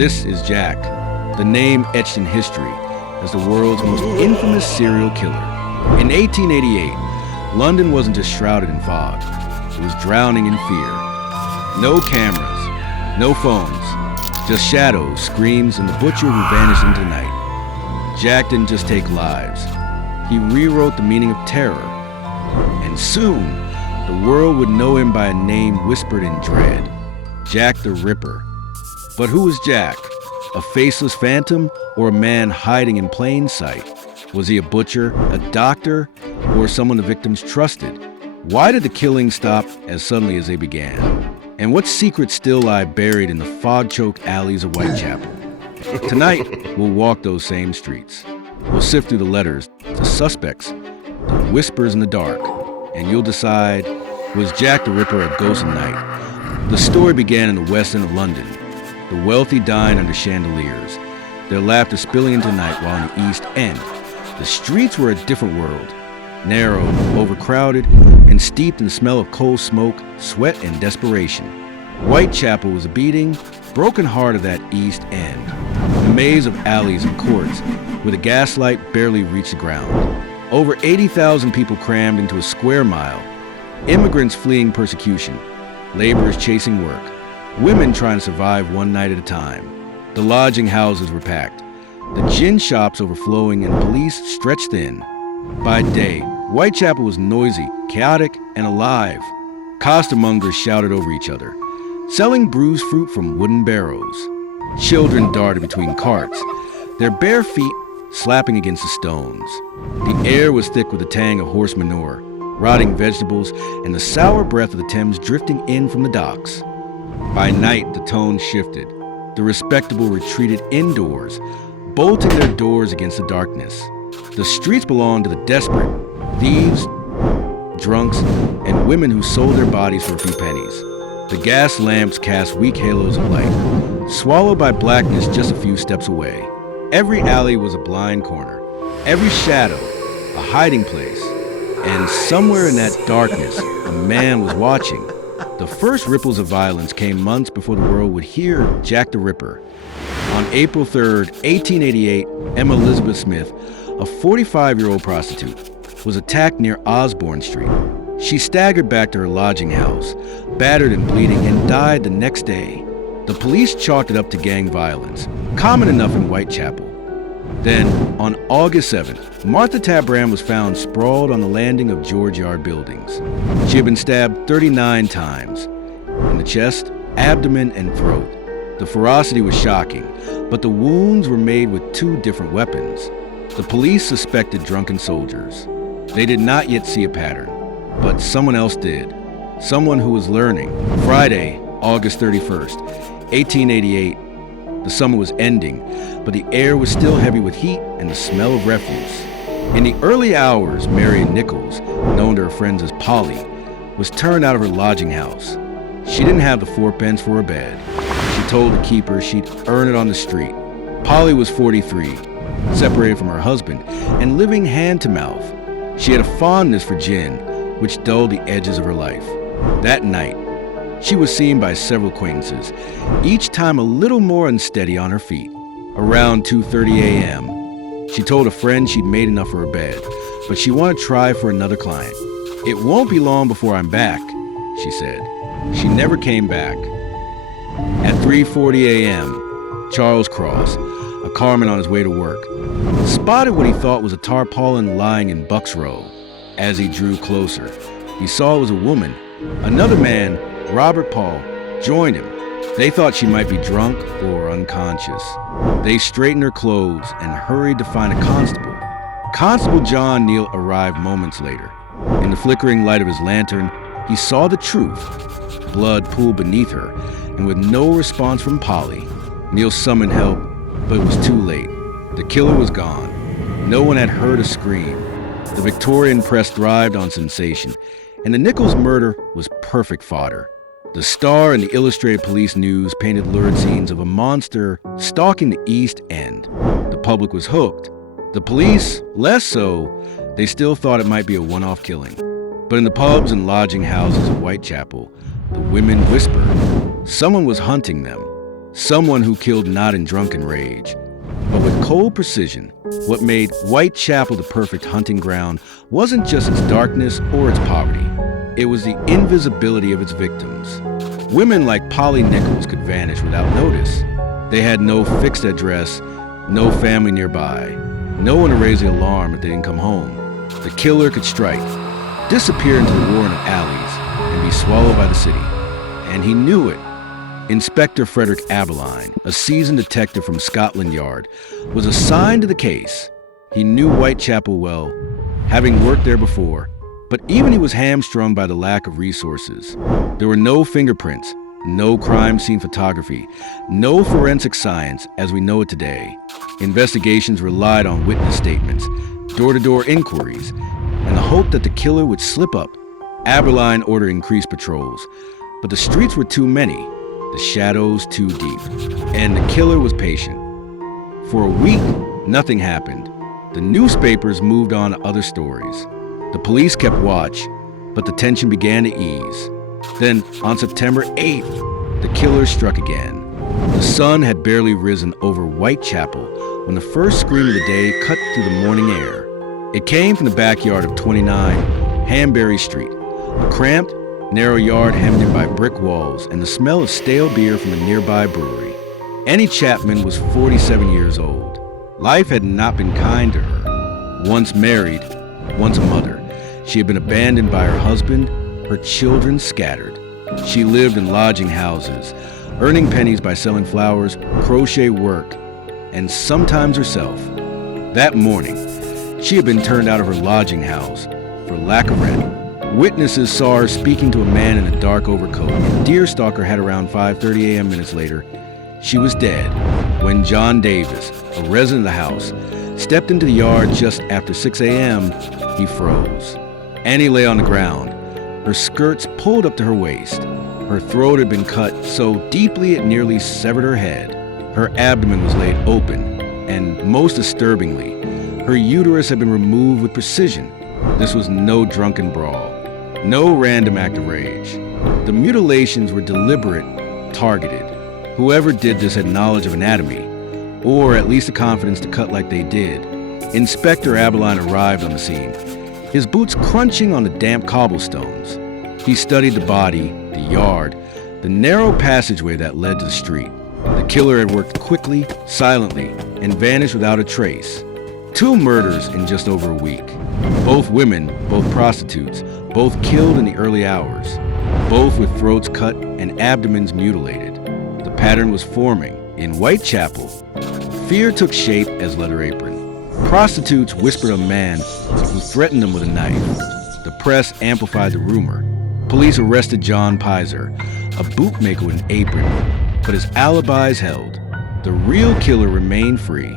This is Jack, the name etched in history as the world's most infamous serial killer. In 1888, London wasn't just shrouded in fog, it was drowning in fear. No cameras, no phones, just shadows, screams, and the butcher who vanished into the night. Jack didn't just take lives, he rewrote the meaning of terror. And soon, the world would know him by a name whispered in dread, Jack the Ripper. But who was Jack? A faceless phantom or a man hiding in plain sight? Was he a butcher, a doctor, or someone the victims trusted? Why did the killings stop as suddenly as they began? And what secrets still lie buried in the fog-choked alleys of Whitechapel? Tonight, we'll walk those same streets. We'll sift through the letters, the suspects, the whispers in the dark, and you'll decide, was Jack the Ripper a ghost at night? The story began in the West End of London. The wealthy dine under chandeliers, their laughter spilling into night, while in the East End, the streets were a different world, narrow, overcrowded, and steeped in the smell of coal smoke, sweat, and desperation. Whitechapel was a beating, broken heart of that East End, a maze of alleys and courts where the gaslight barely reached the ground. Over 80,000 people crammed into a square mile, immigrants fleeing persecution, laborers chasing work, women trying to survive one night at a time. The lodging houses were packed, the gin shops overflowing, and police stretched thin. By day, Whitechapel was noisy, chaotic, and alive. Costermongers shouted over each other, selling bruised fruit from wooden barrows. Children darted between carts, their bare feet slapping against the stones. The air was thick with the tang of horse manure, rotting vegetables, and the sour breath of the Thames drifting in from the docks. By night, the tone shifted. The respectable retreated indoors, bolting their doors against the darkness. The streets belonged to the desperate, thieves, drunks, and women who sold their bodies for a few pennies. The gas lamps cast weak halos of light, swallowed by blackness just a few steps away. Every alley was a blind corner, every shadow a hiding place, and somewhere in that darkness, a man was watching. The first ripples of violence came months before the world would hear Jack the Ripper. On April 3rd, 1888, Emma Elizabeth Smith, a 45-year-old prostitute, was attacked near Osborne Street. She staggered back to her lodging house, battered and bleeding, and died the next day. The police chalked it up to gang violence, common enough in Whitechapel. Then, on August 7th, Martha Tabram was found sprawled on the landing of George Yard buildings. She had been stabbed 39 times, in the chest, abdomen, and throat. The ferocity was shocking, but the wounds were made with two different weapons. The police suspected drunken soldiers. They did not yet see a pattern, but someone else did. Someone who was learning. Friday, August 31st, 1888. The summer was ending, but the air was still heavy with heat and the smell of refuse. In the early hours, Marion Nichols, known to her friends as Polly, was turned out of her lodging house. She didn't have the fourpence for her bed. She told the keeper she'd earn it on the street. Polly was 43, separated from her husband, and living hand to mouth. She had a fondness for gin, which dulled the edges of her life. That night, she was seen by several acquaintances, each time a little more unsteady on her feet. Around 2:30 a.m., she told a friend she'd made enough for her bed, but she wanted to try for another client. "It won't be long before I'm back," she said. She never came back. At 3:40 a.m., Charles Cross, a carman on his way to work, spotted what he thought was a tarpaulin lying in Buck's Row. As he drew closer, he saw it was a woman. Another man, Robert Paul, joined him. They thought she might be drunk or unconscious. They straightened her clothes and hurried to find a constable. Constable John Neal arrived moments later. In the flickering light of his lantern, he saw the truth. Blood pooled beneath her, and with no response from Polly, Neal summoned help, but it was too late. The killer was gone. No one had heard a scream. The Victorian press thrived on sensation, and the Nichols murder was perfect fodder. The Star and the Illustrated Police News painted lurid scenes of a monster stalking the East End. The public was hooked. The police, less so. They still thought it might be a one-off killing. But in the pubs and lodging houses of Whitechapel, the women whispered. Someone was hunting them. Someone who killed not in drunken rage, but with cold precision. What made Whitechapel the perfect hunting ground wasn't just its darkness or its poverty. It was the invisibility of its victims. Women like Polly Nichols could vanish without notice. They had no fixed address, no family nearby, no one to raise the alarm if they didn't come home. The killer could strike, disappear into the warren of alleys, and be swallowed by the city. And he knew it. Inspector Frederick Aberline, a seasoned detective from Scotland Yard, was assigned to the case. He knew Whitechapel well, having worked there before, but even he was hamstrung by the lack of resources. There were no fingerprints, no crime scene photography, no forensic science as we know it today. Investigations relied on witness statements, door-to-door inquiries, and the hope that the killer would slip up. Aberline ordered increased patrols, but the streets were too many, the shadows too deep, and the killer was patient. For a week, nothing happened. The newspapers moved on to other stories. The police kept watch, but the tension began to ease. Then, on September 8th, the killer struck again. The sun had barely risen over Whitechapel when the first scream of the day cut through the morning air. It came from the backyard of 29 Hanbury Street, a cramped, narrow yard hemmed in by brick walls and the smell of stale beer from a nearby brewery. Annie Chapman was 47 years old. Life had not been kind to her. Once married, once a mother, she had been abandoned by her husband, her children scattered. She lived in lodging houses, earning pennies by selling flowers, crochet work, and sometimes herself. That morning, she had been turned out of her lodging house for lack of rent. Witnesses saw her speaking to a man in a dark overcoat. A deer stalker had around 5:30 a.m. minutes later. She was dead when John Davis, a resident of the house, stepped into the yard just after 6 a.m. He froze. Annie lay on the ground, her skirts pulled up to her waist. Her throat had been cut so deeply it nearly severed her head. Her abdomen was laid open, and most disturbingly, her uterus had been removed with precision. This was no drunken brawl, no random act of rage. The mutilations were deliberate, targeted. Whoever did this had knowledge of anatomy, or at least the confidence to cut like they did. Inspector Aberline arrived on the scene, his boots crunching on the damp cobblestones. He studied the body, the yard, the narrow passageway that led to the street. The killer had worked quickly, silently, and vanished without a trace. 2 murders in just over a week. Both women, both prostitutes, both killed in the early hours, both with throats cut and abdomens mutilated. The pattern was forming. In Whitechapel, fear took shape as leather apron. Prostitutes whispered of a man who threatened them with a knife. The press amplified the rumor. Police arrested John Pizer, a bootmaker with an apron, but his alibis held. The real killer remained free.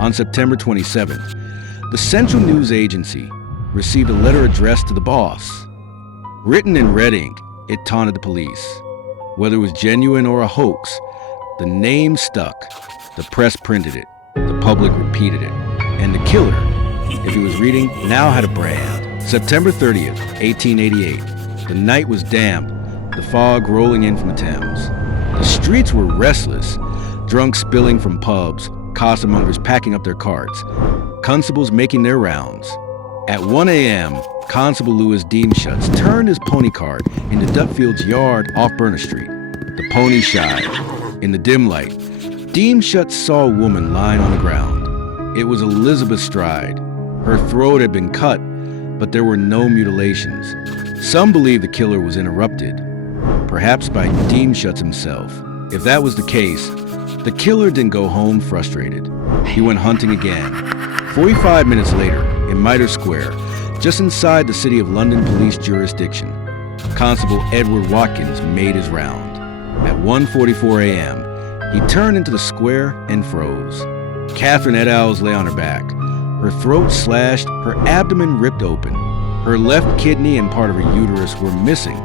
On September 27th, the Central News Agency received a letter addressed to the boss. Written in red ink, it taunted the police. Whether it was genuine or a hoax, the name stuck. The press printed it. The public repeated it. And the killer, if he was reading, now had a brand. September 30th, 1888. The night was damp, the fog rolling in from the Thames. The streets were restless, drunks spilling from pubs, costermongers packing up their carts, constables making their rounds. At 1 a.m., Constable Louis Deemschutz turned his pony cart into Dutfield's yard off Burner Street. The pony shied. In the dim light, Deemschutz saw a woman lying on the ground. It was Elizabeth Stride. Her throat had been cut, but there were no mutilations. Some believe the killer was interrupted, perhaps by Deemschutz himself. If that was the case, the killer didn't go home frustrated. He went hunting again. 45 minutes later, in Mitre Square, just inside the City of London police jurisdiction, Constable Edward Watkins made his round. At 1:44 a.m., he turned into the square and froze. Catherine Eddowes lay on her back, her throat slashed, her abdomen ripped open. Her left kidney and part of her uterus were missing.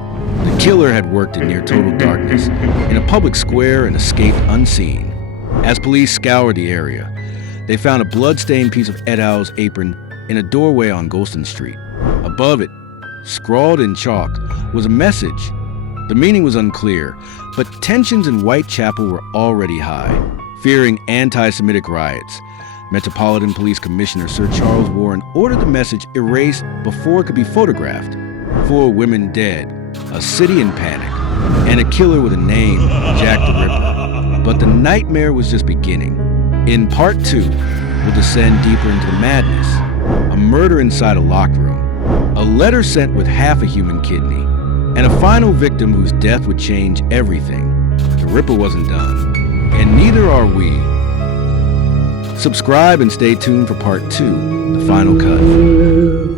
The killer had worked in near total darkness, in a public square, and escaped unseen. As police scoured the area, they found a blood-stained piece of Eddowes' apron in a doorway on Golston Street. Above it, scrawled in chalk, was a message. The meaning was unclear, But tensions in Whitechapel were already high. Fearing anti-Semitic riots, Metropolitan Police Commissioner Sir Charles Warren ordered the message erased before it could be photographed. 4 women dead, a city in panic, and a killer with a name, Jack the Ripper. But the nightmare was just beginning. In part 2, we'll descend deeper into the madness. A murder inside a locked room, a letter sent with half a human kidney, and a final victim whose death would change everything. The Ripper wasn't done, and neither are we. Subscribe and stay tuned for part 2, the final cut.